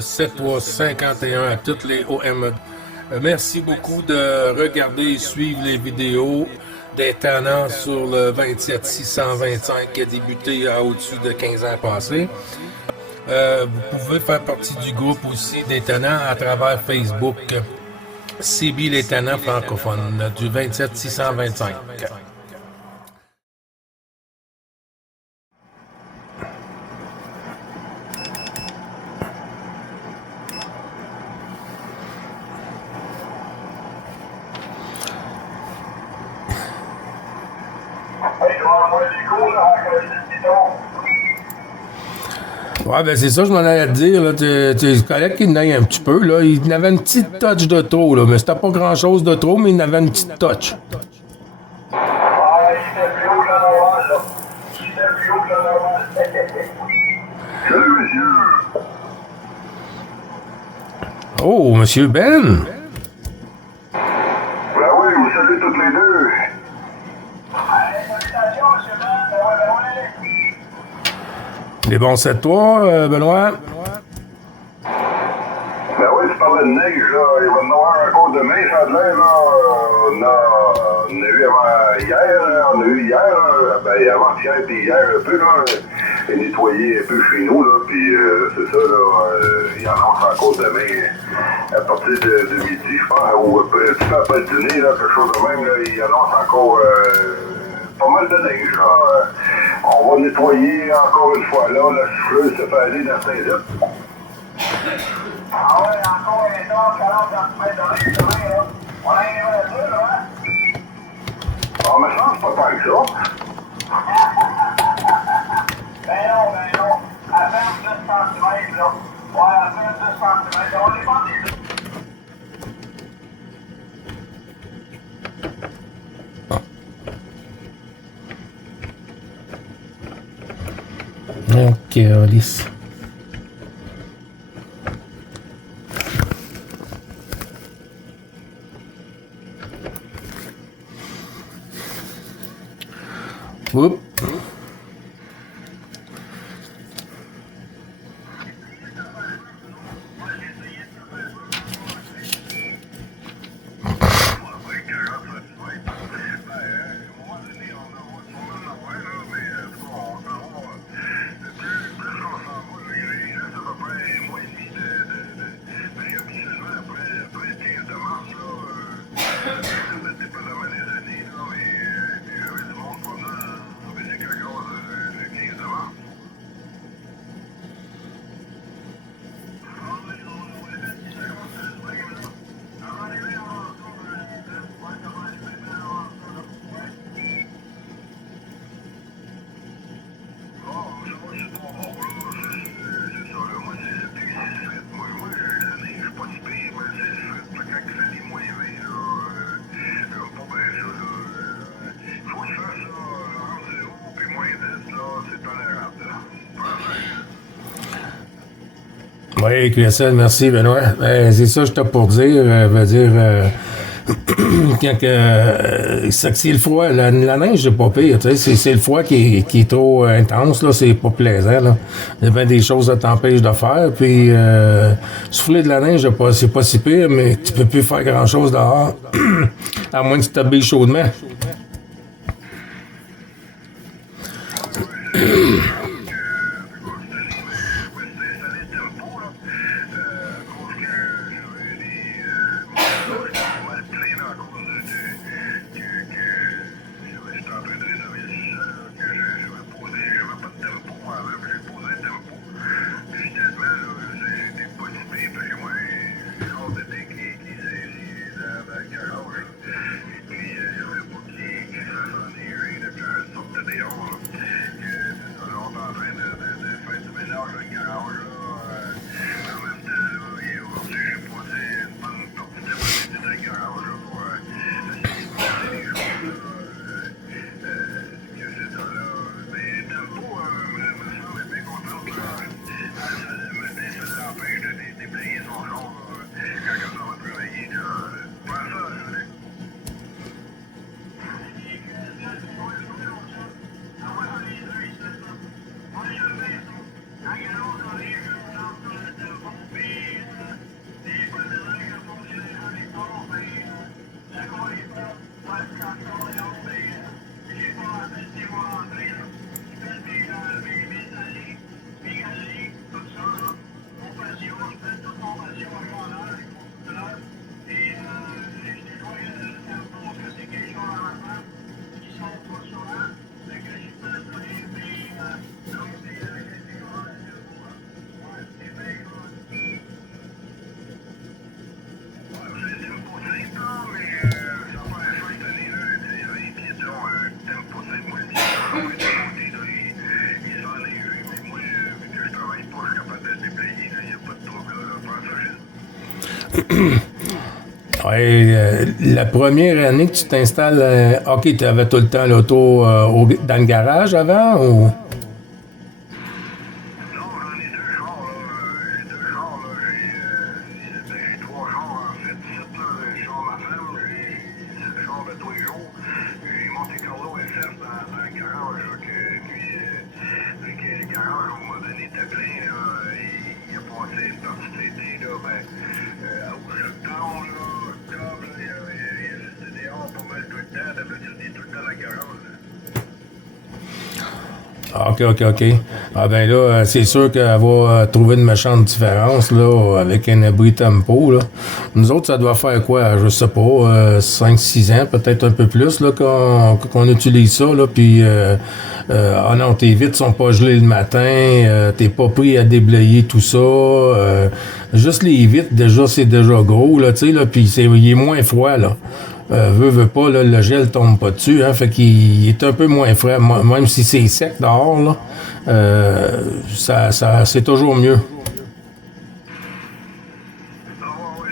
7351 à toutes les OME. Merci beaucoup de regarder et suivre les vidéos des tannants sur le 27625 qui a débuté à au-dessus de 15 ans passés. Vous pouvez faire partie du groupe aussi des tannants à travers Facebook. CB les tannants francophones du 27625. Ouais, ben c'est ça, je m'en allais te dire. Là, tu connais qu'il n'aille un petit peu. Là. Il avait une petite touch de trop, là, mais c'était pas grand-chose de trop, mais il avait une petite touch. Ah, il était plus haut que la normale, là. Il était plus haut que la normale. Salut, monsieur! Oh, Monsieur Ben! Ben oui, vous savez toutes les deux. Allez, salutations, monsieur Ben. Ben ouais, ben ouais. Les bons 7-3, Benoît? Ben oui, tu parlais de neige, là. Il va y en avoir encore demain, ça a l'air, là. On a eu avant hier, on a eu hier, là. Ben avant-hier, puis hier un peu, là. Nettoyer un peu chez nous, là. Puis c'est ça, là. Il y en a encore demain, à partir de midi, je pense, ou un petit peu après le dîner, là, quelque chose de même, là. Il annonce encore pas mal de neige, là. On va nettoyer encore une fois, là. La souffleuse se fait aller dans Saint-Zip. Ah ouais, encore un état, 40 cm de neige demain, là. On a une nouvelle là, hein? Ah, mais ça, c'est pas tant que ça. Ben non. À peine 10 cm, là. Ouais, à peine 10 cm. On dépend des... Ok, Alice. Oups. Oui, QSL, merci Benoît. C'est ça que j'étais pour dire. C'est le froid. La neige, c'est pas pire. C'est le froid qui est trop intense. Là, c'est pas plaisant. Là. Il y a bien des choses que t'empêches de faire. Puis souffler de la neige, c'est pas si pire, mais tu peux plus faire grand-chose dehors. À moins que tu t'habilles chaudement. Ouais, la première année que tu t'installes, ok, tu avais tout le temps l'auto dans le garage avant ou? Non, j'en ai deux chars, là. J'ai deux chars, là. J'ai trois chars, en fait. Sept, là. Le char de ma femme, j'ai le char de tous les jours. J'ai Monte Carlo SF dans le garage, là, que lui, avec les garages, au moment donné, était plein, là. Il a passé une partie de l'été, là, ben, au septembre, là, octobre, là, il restait dehors pas mal tout le temps. D'habitude, il est tout le temps dans le garage, là. Ah, OK. Ah ben là, c'est sûr qu'elle va trouver une méchante différence là, avec un abri tempo. Là. Nous autres, ça doit faire quoi? Je sais pas, 5-6 ans, peut-être un peu plus là, qu'on utilise ça. Là, puis, ah non, tes vitres sont pas gelées le matin, t'es pas pris à déblayer tout ça. Juste les vitres, déjà, c'est déjà gros, là, tu sais, là, puis il est moins froid, là. Veut pas, là, le gel tombe pas dessus, hein, fait qu'il est un peu moins frais, même si c'est sec dehors, là, c'est toujours mieux. Ah ouais,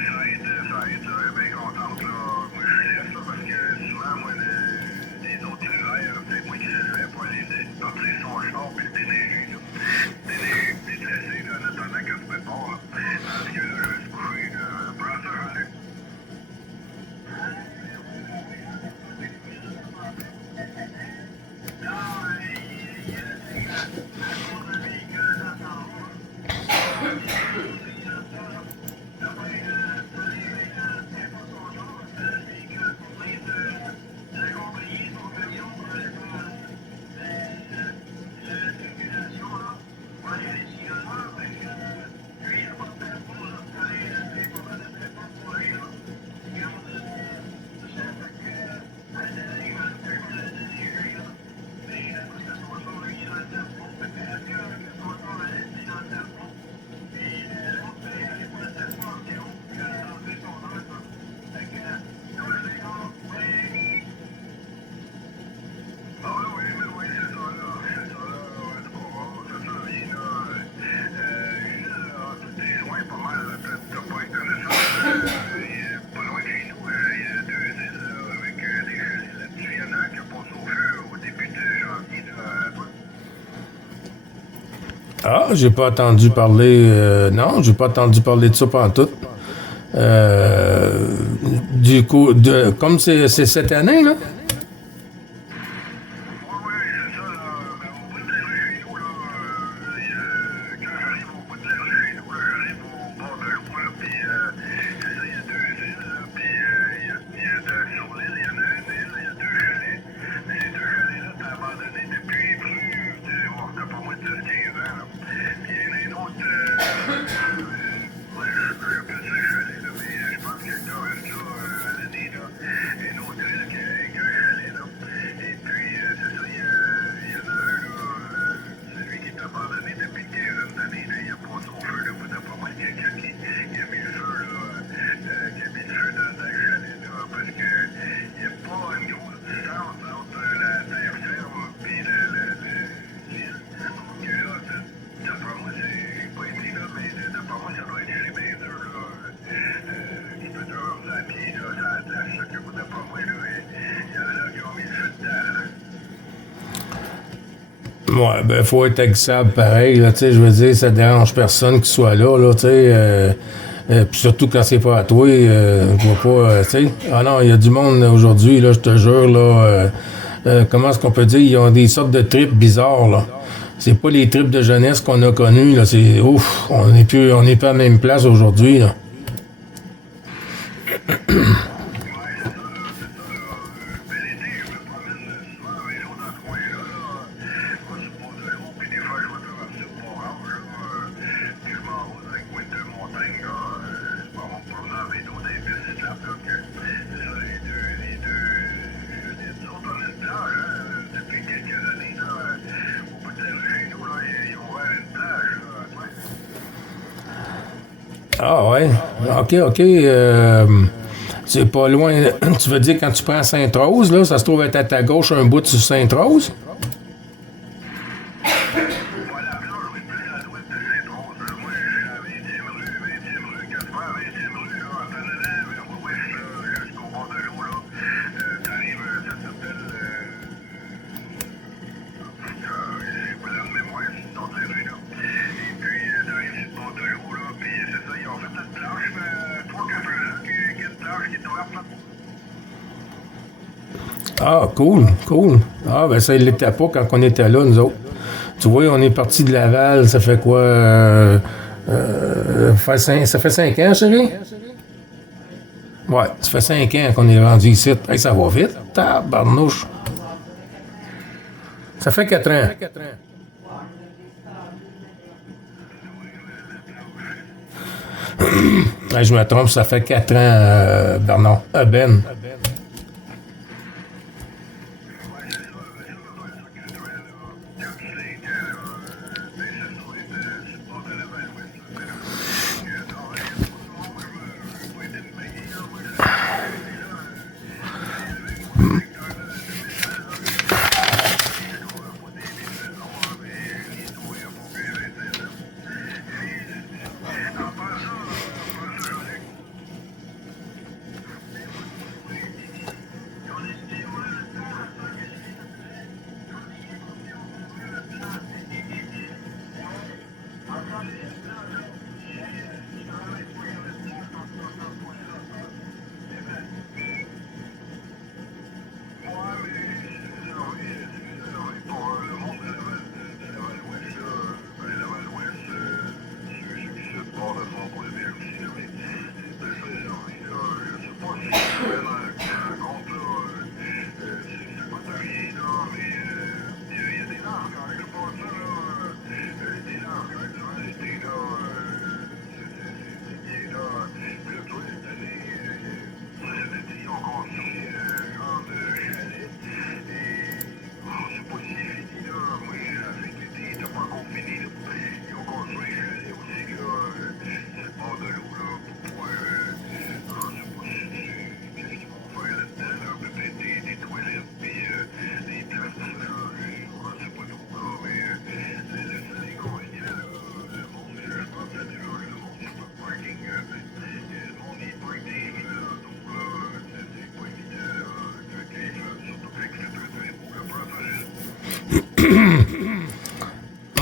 ça aide, là, bien contente, là. Moi, je laisse ça parce que souvent, moi, les autres hivers, c'est moi qui laisserais pas les partir son char puis le déneiger, là. Délaisser, là, en attendant qu'elle se prépare, là. Parce que là, je vais se coucher, là. Prends ça, j'en ai. Ah, j'ai pas entendu parler, non, j'ai pas entendu parler de ça pantoute. Du coup, comme c'est cette année, là? Ouais, ben, faut être haïssable pareil, là, tu sais, je veux dire, ça dérange personne qui soit là, tu sais, puis surtout quand c'est pas à toi, je vois pas, tu sais. Ah non, il y a du monde aujourd'hui, là, je te jure, là, comment est-ce qu'on peut dire, ils ont des sortes de tripes bizarres, là. C'est pas les tripes de jeunesse qu'on a connues, là, c'est, ouf, on n'est pas à la même place aujourd'hui, là. Ah ouais, ok. C'est pas loin. Tu veux dire quand tu prends Sainte-Rose, là, ça se trouve être à ta gauche un bout sur Sainte-Rose? Ah, cool, cool. Ah, ben ça, il l'était pas quand on était là, nous autres. Tu vois, on est parti de Laval, ça fait quoi? Ça fait 5 ans, chérie? Ouais, ça fait 5 ans qu'on est rendu ici. Hey, ça va vite, tabarnouche. Ça fait 4 ans. Hey, je me trompe, ça fait 4 ans, Bernard. Ben.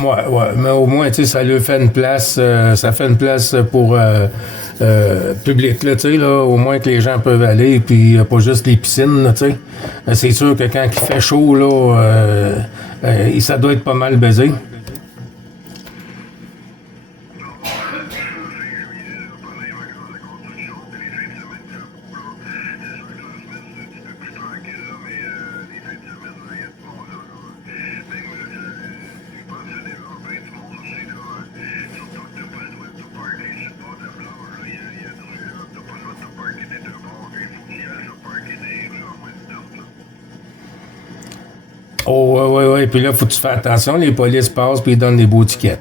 Ouais, mais au moins, tu sais, ça lui fait une place, ça fait une place pour public, là, tu sais, là, au moins que les gens peuvent aller, puis pas juste les piscines, là, tu sais. C'est sûr que quand il fait chaud, là, ça doit être pas mal baisé. Oh, ouais. Puis là, faut que tu fasses attention, les polices passent, puis ils donnent des beaux tickets.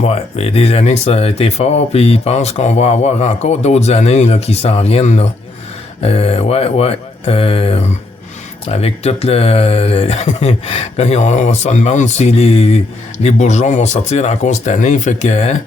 Ouais, il y a des années que ça a été fort, puis ils pensent qu'on va avoir encore d'autres années là, qui s'en viennent. Là. Ouais. Avec tout le. Quand on se demande si les bourgeons vont sortir encore cette année, fait que. Hein?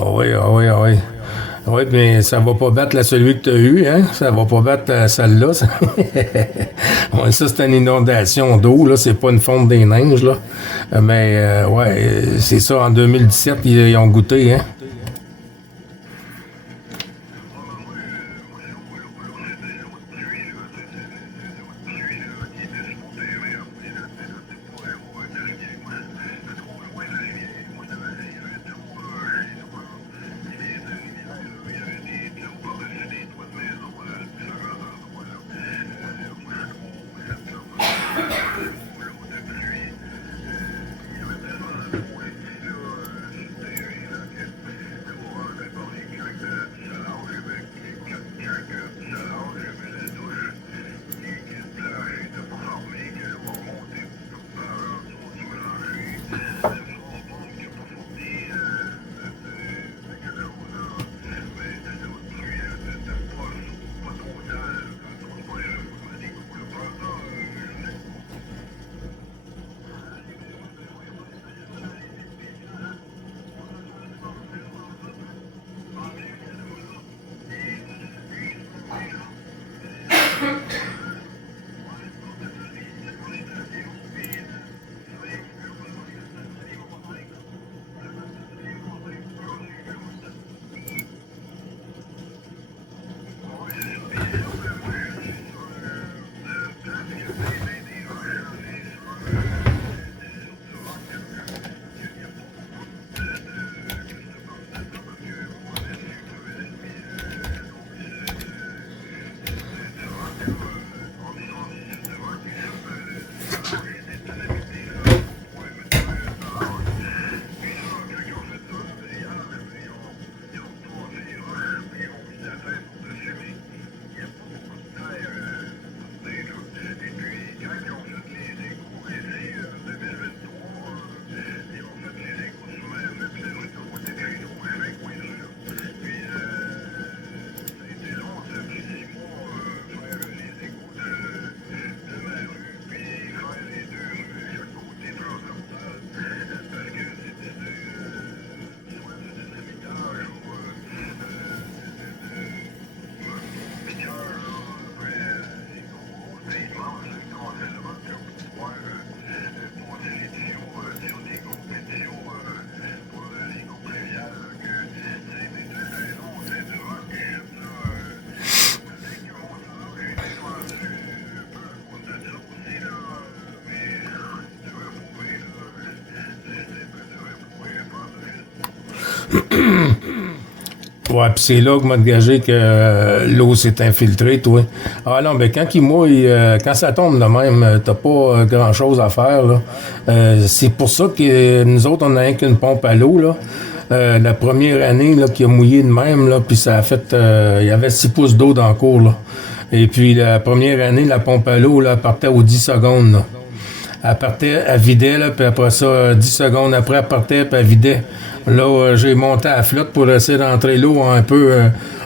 Ah oui, ah oui, ah oui. Oui, mais ça va pas battre celui que tu as eu, hein? Ça va pas battre celle-là. Ça, ouais, ça c'est une inondation d'eau, là. C'est pas une fonte des neiges, là. Mais, ouais, c'est ça. En 2017, ils ont goûté, hein? Ouais, puis c'est là que m'a gagé que l'eau s'est infiltrée, toi. Ah non, mais quand il mouille, quand ça tombe de même, t'as pas grand-chose à faire, là. C'est pour ça que nous autres, on n'a rien qu'une pompe à l'eau, là. La première année, là, qui a mouillé de même, là, puis ça a fait... il y avait 6 pouces d'eau dans le cours, là. Et puis, la première année, la pompe à l'eau, là, partait aux 10 secondes, là. Elle partait, elle vidait, là, puis après ça, 10 secondes après, elle partait, puis elle vidait. Là, j'ai monté à la flotte pour essayer d'entrer l'eau un peu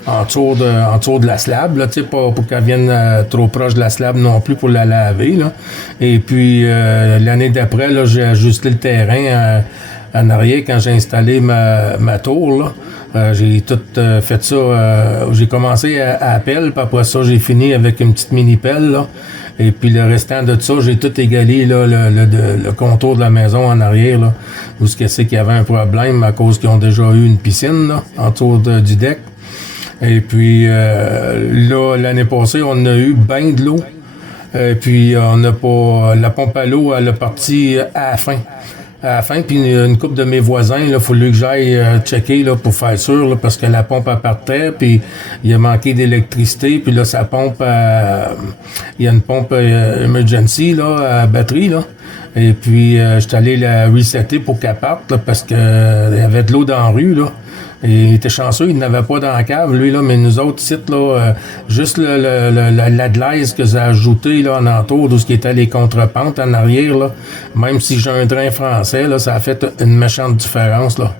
en dessous de la slab, là, tu sais, pas pour qu'elle vienne trop proche de la slab non plus pour la laver, là. Et puis, l'année d'après, là, j'ai ajusté le terrain en arrière quand j'ai installé ma tour, là. J'ai tout fait ça. J'ai commencé à pelle, puis après ça, j'ai fini avec une petite mini-pelle, là. Et puis le restant de ça, j'ai tout égalé, là, le contour de la maison en arrière, là, où ce que c'est qu'il y avait un problème à cause qu'ils ont déjà eu une piscine, là, autour du deck. Et puis là, l'année passée, on a eu bien de l'eau. Et puis on n'a pas... La pompe à l'eau, elle est partie à la fin. À la fin, puis une couple de mes voisins, il a fallu que j'aille checker là, pour faire sûr, là, parce que la pompe elle partait, puis il a manqué d'électricité, puis là, sa pompe, il y a une pompe emergency là, à batterie, là. Et puis, j'étais allé la resetter pour qu'elle parte, là, parce que il y avait de l'eau dans la rue, là. Et il était chanceux, il n'avait pas dans la cave, lui, là, mais nous autres, sites, là, juste la glaise que j'ai ajouté, là, en entour, d'où ce qui était les contrepentes en arrière, là, même si j'ai un drain français, là, ça a fait une méchante différence, là.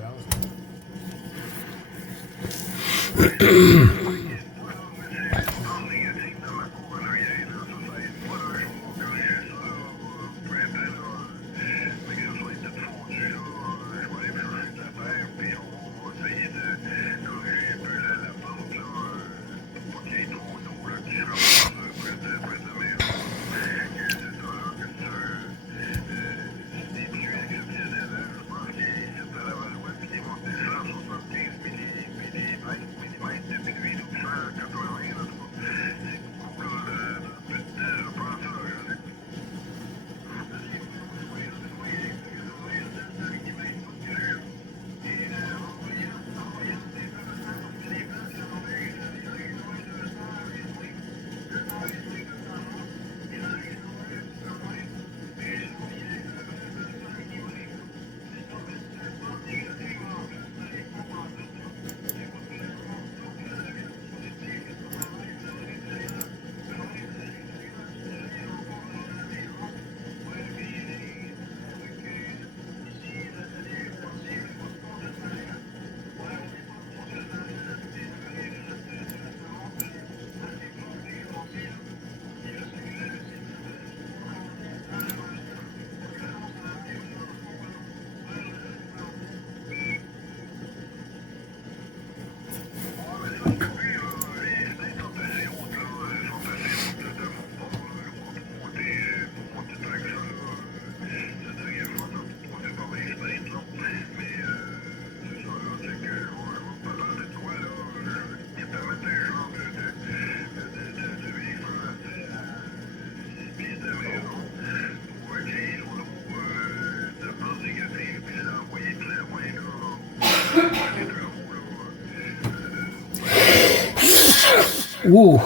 Ouh!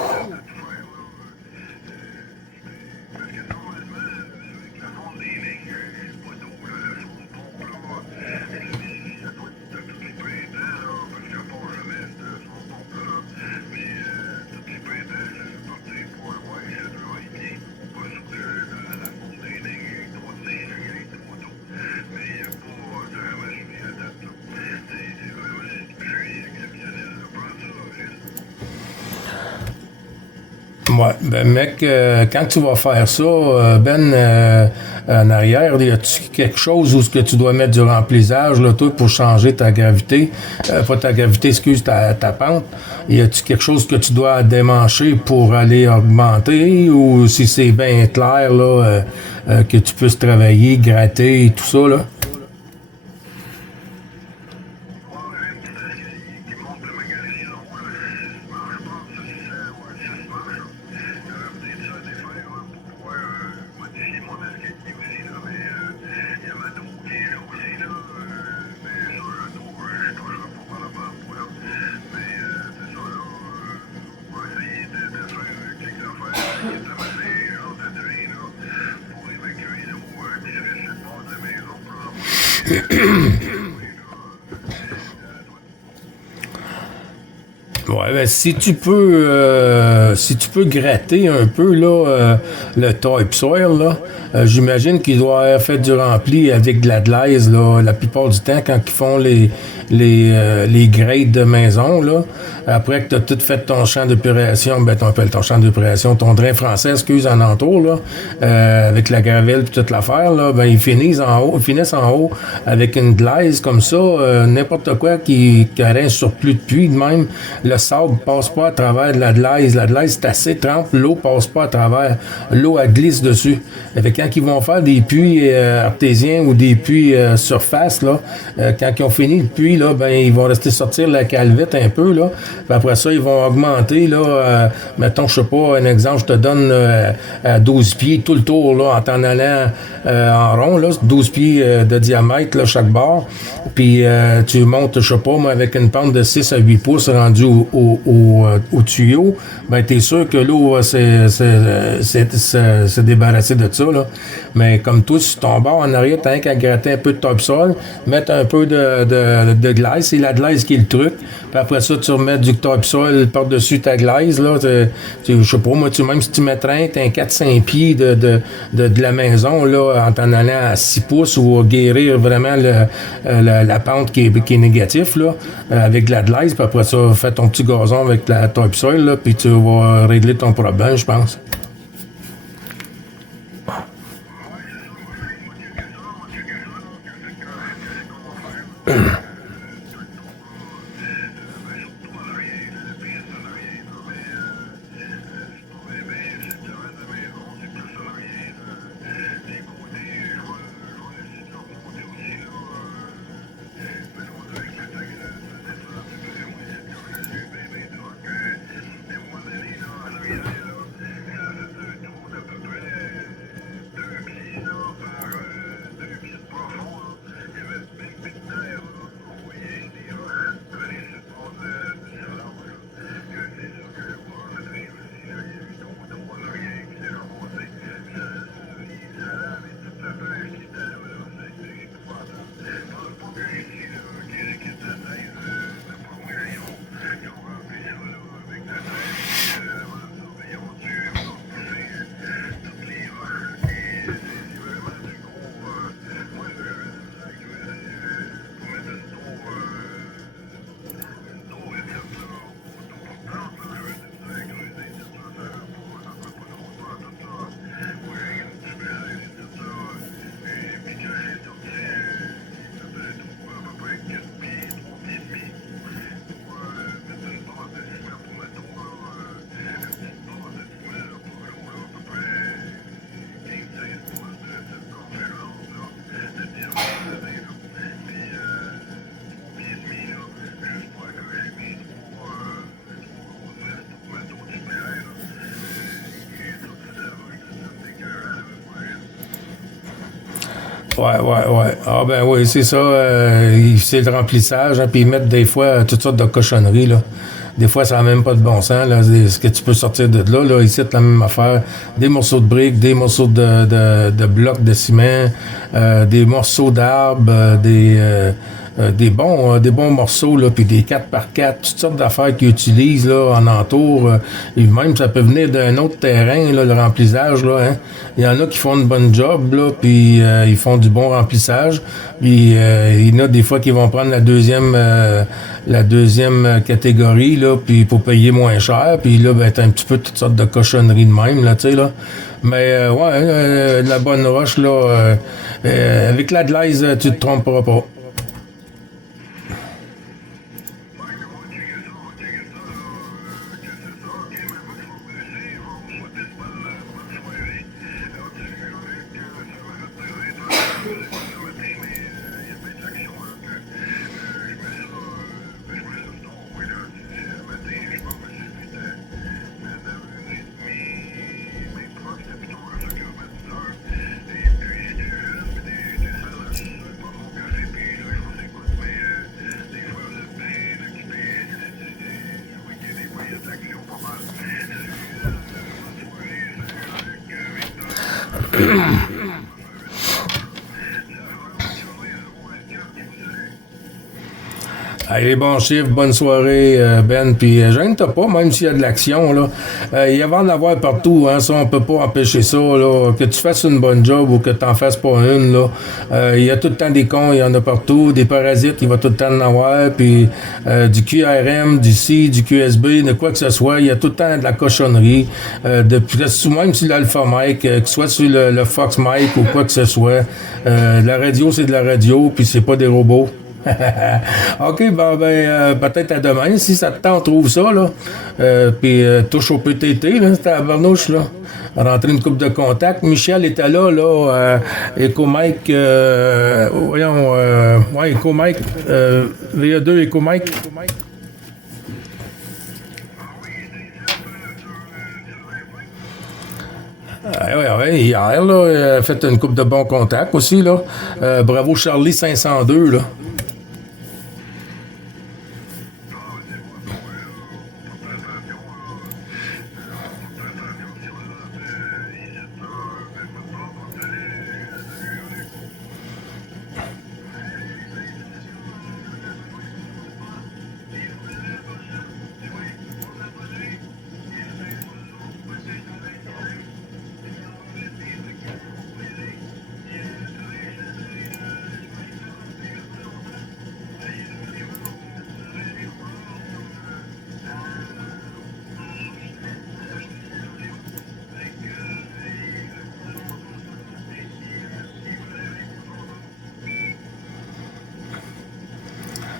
Ouais, ben mec, quand tu vas faire ça, en arrière, y a-tu quelque chose où ce que tu dois mettre du remplissage, là, toi, pour changer ta gravité, pas ta gravité, excuse, ta pente, y a-tu quelque chose que tu dois démancher pour aller augmenter, ou si c'est bien clair, là, que tu puisses travailler, gratter et tout ça, là? Ouais, ben si tu peux gratter un peu là le topsoil là, j'imagine qu'il doit avoir fait du rempli avec de la glaise là, la plupart du temps quand ils font les grades de maison là. Après que tu as tout fait ton champ d'épuration, ben ton champ d'épuration, ton drain français, excuse en entour là, avec la gravelle et toute l'affaire là, ben ils finissent en haut avec une glaise comme ça, n'importe quoi qui aurait un surplus de pluie de même. Le sable passe pas à travers de la glaise. La glaise, c'est assez trempe. L'eau passe pas à travers. L'eau, elle glisse dessus. Fait quand ils vont faire des puits artésiens ou des puits surface, là, quand ils ont fini le puits, là, ben, ils vont rester sortir la calvette un peu, là. Puis après ça, ils vont augmenter, là, mettons, je sais pas, un exemple, je te donne à 12 pieds tout le tour, là, en t'en allant en rond, là, 12 pieds de diamètre, là, chaque bord. Puis tu montes, je sais pas, moi, avec une pente de 6 à 8 pouces rendu au tuyau, ben t'es sûr que l'eau va se débarrasser de ça, là. Mais comme toi, sur ton bord en arrière, t'as qu'à gratter un peu de topsoil, mettre un peu de glace, c'est la glace qui est le truc. Puis après ça, tu remets du topsoil par-dessus ta glace, là. Je sais pas, moi, même si tu mettrais un 4-5 pieds de la maison, là, en t'en allant à 6 pouces ou guérir vraiment la pente qui est négative, là, avec de la glace, puis après ça, fais ton petit gazon avec la topsoil, là, puis tu vas régler ton problème, je pense. Ouais. Ah ben oui, c'est ça. C'est le remplissage, hein, puis ils mettent des fois toutes sortes de cochonneries, là. Des fois, ça n'a même pas de bon sens. Là, ce que tu peux sortir de là, là, ici, la même affaire. Des morceaux de briques, des morceaux de blocs de ciment, des morceaux d'arbres, des bons morceaux, là, puis des 4x4, toutes sortes d'affaires qu'ils utilisent là, en entour. Et même, ça peut venir d'un autre terrain, là, le remplissage. Là, hein. Il y en a qui font une bonne job, là, puis ils font du bon remplissage. Puis il y en a des fois qui vont prendre la deuxième catégorie, là, puis pour payer moins cher. Puis là, ben, t'as un petit peu toutes sortes de cochonneries de même, là, tu sais, là. Mais de la bonne roche, là, avec la glaise, tu te tromperas pas. Allez, bon chiffre, bonne soirée, Ben. Puis gêne-toi pas, même s'il y a de l'action, là. Il va en avoir partout, hein. Ça, on peut pas empêcher ça, là. Que tu fasses une bonne job ou que t'en fasses pas une, là. Il y a tout le temps des cons, il y en a partout. Des parasites, il va tout le temps en avoir. Puis du QRM, du C, du QSB, de quoi que ce soit, il y a tout le temps de la cochonnerie. Même sur l'Alpha Mic, que ce soit sur le Fox Mic ou quoi que ce soit. La radio, c'est de la radio, puis c'est pas des robots. OK, peut-être à demain, si ça te tente, trouve ça, là. Puis touche au PTT, là, c'était à Barnouche, là. Rentrer une coupe de contact. Michel était là, EcoMic, EcoMic, VA2 EcoMic. Ouais, hier, là, il a fait une coupe de bons contacts aussi, là. Bravo Charlie 502, là.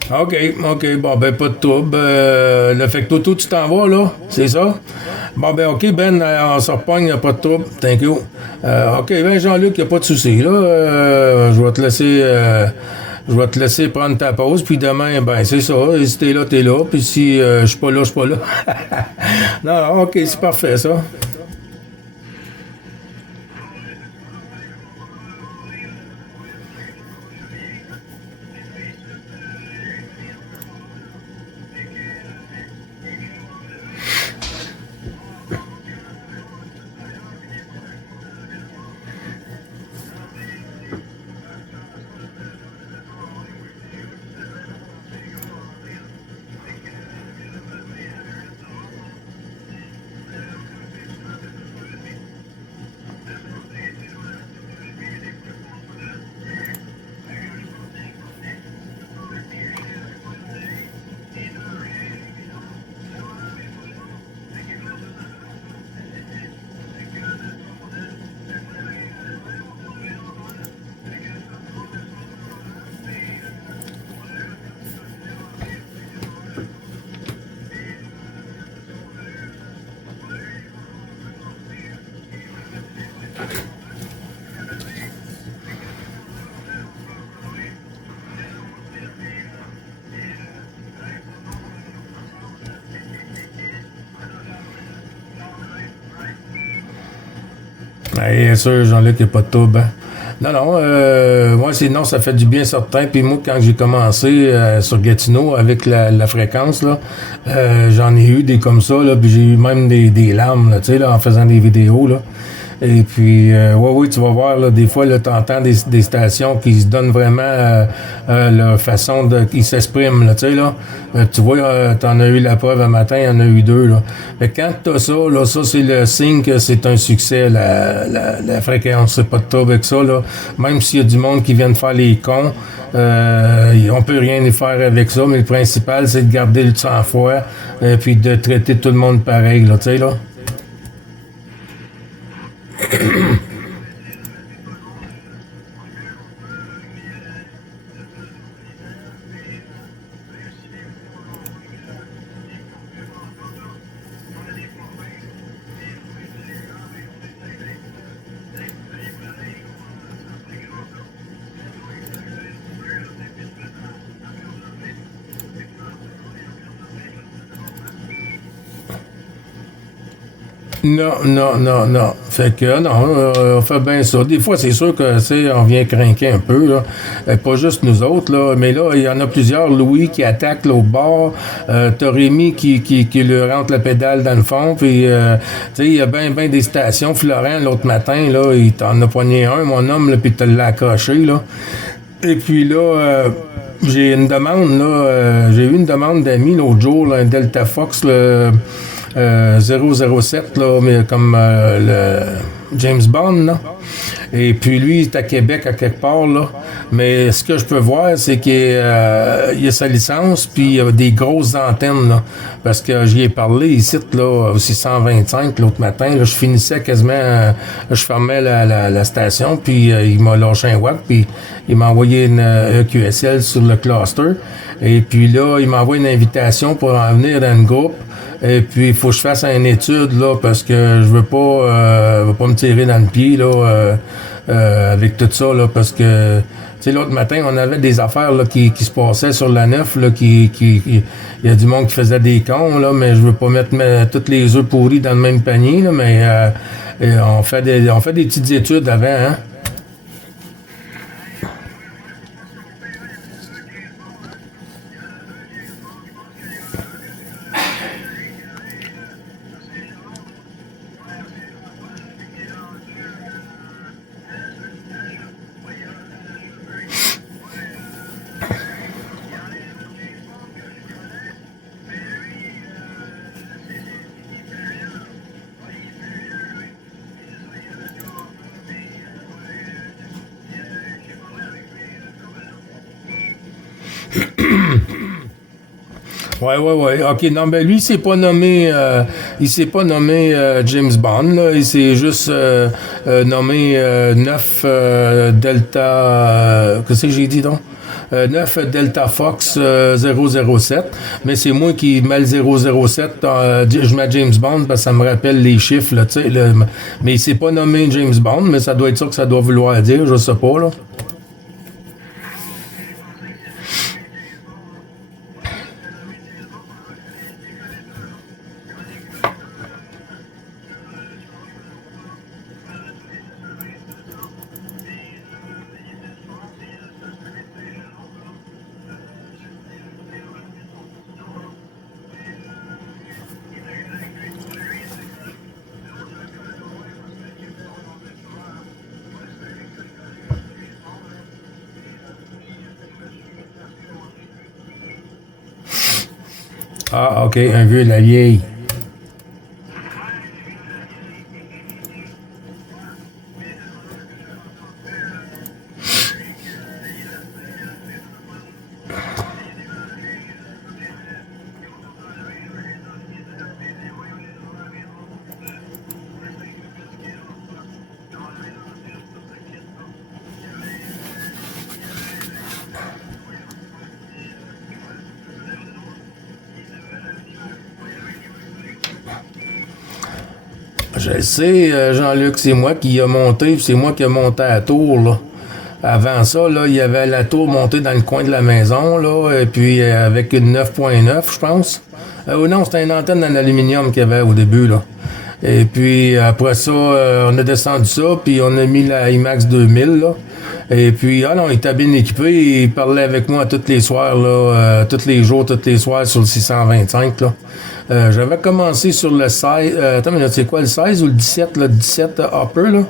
OK, bon, ben, pas de trouble. Le fait que Toto, tu t'en vas, là, c'est ça? Bon, ben, OK, Ben, on se repogne, pas de trouble. Thank you. OK, ben, Jean-Luc, y a pas de souci, là. Je vais te laisser prendre ta pause, puis demain, ben, c'est ça. Si t'es là, t'es là. Puis si je suis pas là, je suis pas là. Non, OK, c'est parfait, ça. Bien sûr, Jean-Luc, il n'y a pas de trouble. Hein? Non, non, moi, non, ça fait du bien certain. Puis moi, quand j'ai commencé sur Gatineau avec la fréquence, là, j'en ai eu des comme ça, là, puis j'ai eu même des larmes, là, tu sais, là, en faisant des vidéos, là. Et puis, ouais, oui, tu vas voir, là, des fois, là, t'entends des stations qui se donnent vraiment leur façon qui s'expriment, là, tu sais, là. Tu vois, t'en as eu la preuve un matin, il y en a eu deux, là. Mais quand t'as ça, là, ça, c'est le signe que c'est un succès, la fréquence. C'est pas de trouble avec ça, là. Même s'il y a du monde qui vient de faire les cons, on peut rien y faire avec ça, mais le principal, c'est de garder le sang-froid, puis de traiter tout le monde pareil, là, tu sais, là. Non, non, non, non. Fait que non, on fait bien ça. Des fois, c'est sûr que on vient craquer un peu, là. Pas juste nous autres, là. Mais là, il y en a plusieurs. Louis qui attaque l'autre bord. T'as Rémi qui lui rentre la pédale dans le fond. Puis tu sais, il y a bien des stations. Florent, l'autre matin, là, il t'en a poigné un, mon homme, là, puis tu l'as accroché, là. Et puis là, j'ai une demande, là. J'ai eu une demande d'amis l'autre jour, là, un Delta Fox, là, 007, là, mais comme le James Bond, là. Et puis lui, il est à Québec à quelque part, là. Mais ce que je peux voir, c'est qu'il a sa licence, puis il y a des grosses antennes, là. Parce que j'y ai parlé ici, là, aussi 125 l'autre matin. Là, je finissais quasiment, je fermais la station, puis il m'a lâché un watt, puis il m'a envoyé une EQSL sur le cluster. Et puis là, il m'envoie une invitation pour en venir dans le groupe. Et puis, il faut que je fasse une étude, là, parce que je veux pas me tirer dans le pied, là, avec tout ça, là, parce que, tu sais, l'autre matin, on avait des affaires, là, qui se passaient sur la 9, là, il y a du monde qui faisait des cons, là, mais je veux pas mettre toutes les œufs pourris dans le même panier, là, mais, on fait des petites études avant, hein. Ouais. OK, non, ben lui, il s'est pas nommé James Bond, là. Il s'est juste nommé 9 Delta... qu'est-ce que j'ai dit, donc? 9 Delta Fox 007, mais c'est moi qui mets le 007, je mets James Bond parce que ça me rappelle les chiffres, là, tu sais. Mais il s'est pas nommé James Bond, mais ça doit être ça que ça doit vouloir dire, je sais pas, là. Ah, OK, un vieux de la vieille. Je le sais, Jean-Luc, c'est moi qui a monté, c'est moi qui a monté à la tour, là. Avant ça, là, il y avait la tour montée dans le coin de la maison, là, et puis avec une 9.9, je pense. Non, c'était une antenne en aluminium qu'il y avait au début, là. Et puis après ça, on a descendu ça, puis on a mis la IMAX 2000, là. Et puis, ah non, il était bien équipé, il parlait avec moi tous les soirs, là, tous les jours, tous les soirs sur le 625, là. J'avais commencé sur le 16, attends, mais c'est quoi, le 16 ou le 17, le 17 Hopper, là?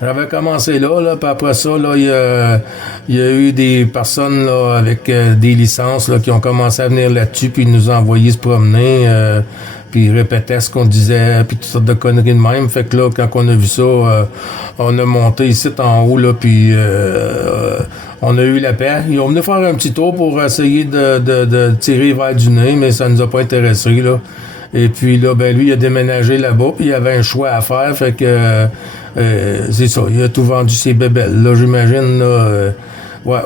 J'avais commencé là, puis après ça, là, il y a eu des personnes, là, avec des licences, là, qui ont commencé à venir là-dessus, puis ils nous ont envoyé se promener, puis ils répétaient ce qu'on disait, puis toutes sortes de conneries de même. Fait que là, quand on a vu ça, on a monté ici en haut, là, puis on a eu la paix. Ils ont venu faire un petit tour pour essayer de tirer vers du nez, mais ça nous a pas intéressé, là. Et puis là, ben lui, il a déménagé là-bas, puis il avait un choix à faire, fait que c'est ça, il a tout vendu ses bébelles, là, j'imagine, là, ouais.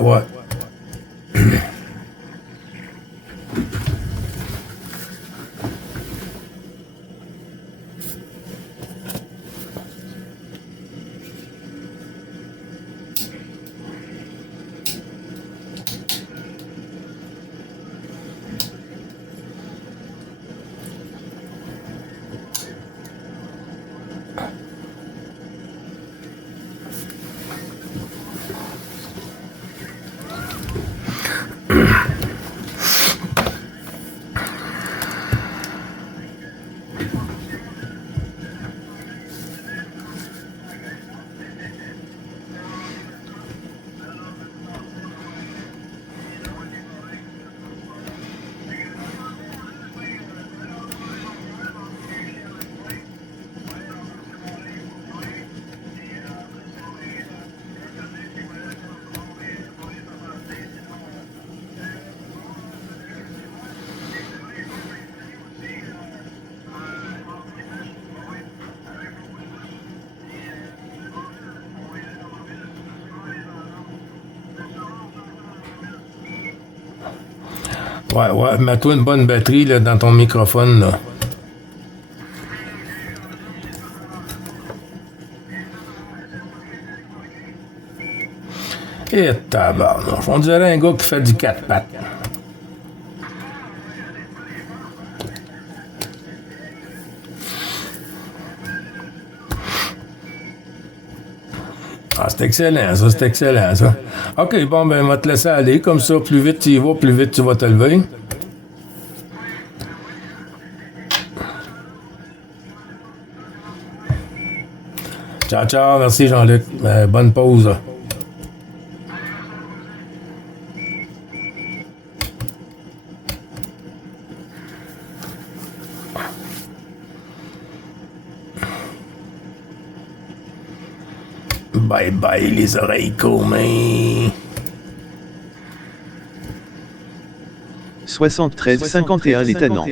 Ouais, mets-toi une bonne batterie là, dans ton microphone, là. Et tabarnouche, on dirait un gars qui fait du 4 pattes. Ah, c'est excellent, ça, c'est excellent, ça. OK, bon, ben, on va te laisser aller. Comme ça, plus vite tu y vas, plus vite tu vas te lever. Ciao, ciao, merci Jean-Luc. Bonne pause, là. Bye bye les oreilles courmées. 73 51 les Tannants.